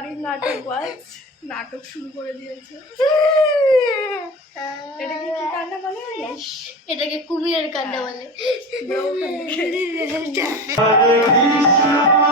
নাটক বাজ নাটক শুরু করে দিয়েছে। এটাকে কি কান্না বলে? এটাকে কুমিরের কান্না বলে।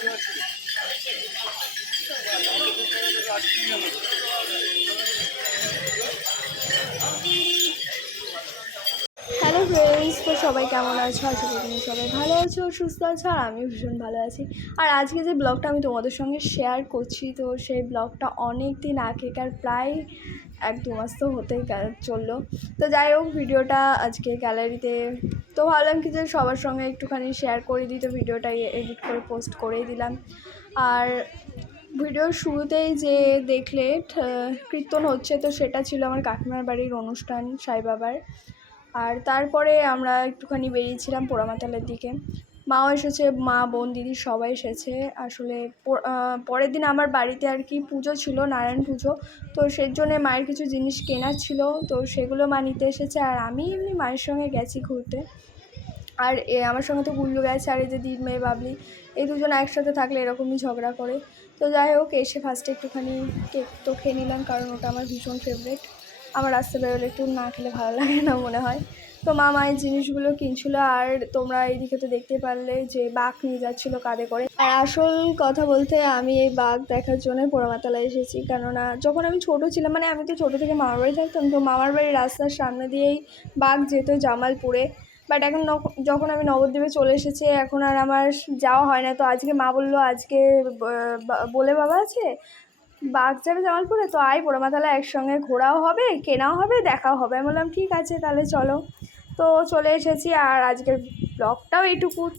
হ্যালো ফ্রেন্ডস তো সবাই কেমন আছো? আশা করি তুমি সবাই ভালো আছো, সুস্থ আছো, আর আমিও ভীষণ ভালো আছি। আর আজকে যে ব্লগটা আমি তোমাদের সঙ্গে শেয়ার করছি, তো সেই ব্লগটা অনেক দিন আগেকার প্রায় এক দু মাস তো হতেই চলল। তো যাই হোক ভিডিওটা আজকে গ্যালারিতে তো ভাবলাম কি যে সবার সঙ্গে একটুখানি শেয়ার করে দিই, তো ভিডিওটা এডিট করে পোস্ট করেই দিলাম। আর ভিডিওর শুরুতেই যে দেখলে কীর্তন হচ্ছে, তো সেটা ছিল আমার কাকিমার বাড়ির অনুষ্ঠান, সাই বাবার। আর তারপরে আমরা একটুখানি বেরিয়েছিলাম পোড়ামাতালের দিকে। মাও এসেছে, মা, বোন, দিদি সবাই এসেছে। আসলে পরের দিন আমার বাড়িতে আর কি পুজো ছিল, নারায়ণ পুজো। তো সেই জন্যে মায়ের কিছু জিনিস কেনার ছিল। তো সেগুলো মা নিতে এসেছে আর আমি এমনি মায়ের সঙ্গে গেছি ঘুরতে। আর এ, আমার সঙ্গে তো গুল্লু গেছে আর এই যে দিদির মেয়ে, বাবলি, এই দুজন একসাথে থাকলে এরকমই ঝগড়া করে। তো যাই হোক, এসে ফার্স্টে একটুখানি কেক তো খেয়ে নিলাম কারণ ওটা আমার ভীষণ ফেভারিট আমার রাস্তা বেরোলে একটু না খেলে ভালো লাগে না মনে হয়। তো মা মায়ের জিনিসগুলো কিনছিল আর তোমরা এইদিকে তো দেখতে পারলে যে বাঘ নিয়ে যাচ্ছিল কাঁধে করে। আর আসল কথা বলতে আমি এই বাঘ দেখার জন্য পোড়ামাতালায় এসেছি। কেননা যখন আমি ছোট ছিলাম মানে আমি তো ছোটো থেকে মামার বাড়ি থাকতাম, তো মামার বাড়ির রাস্তার সামনে দিয়েই বাঘ যেত জামালপুরে। বাট এখন যখন আমি নবদ্বীপে চলে এসেছি, এখন আর আমার যাওয়া হয় না। তো আজকে মা বলল, আজকে বলে বাবা আছে? যাবে জামালপুরে? তো আয় পোড়ামাতালা একসঙ্গে ঘোরাও হবে, কেনাও হবে, দেখাও হবে। আমি বললাম, ঠিক আছে, তাহলে চলো। তো চলে এসেছি, আর আজকের ব্লগটাও এইটুকু।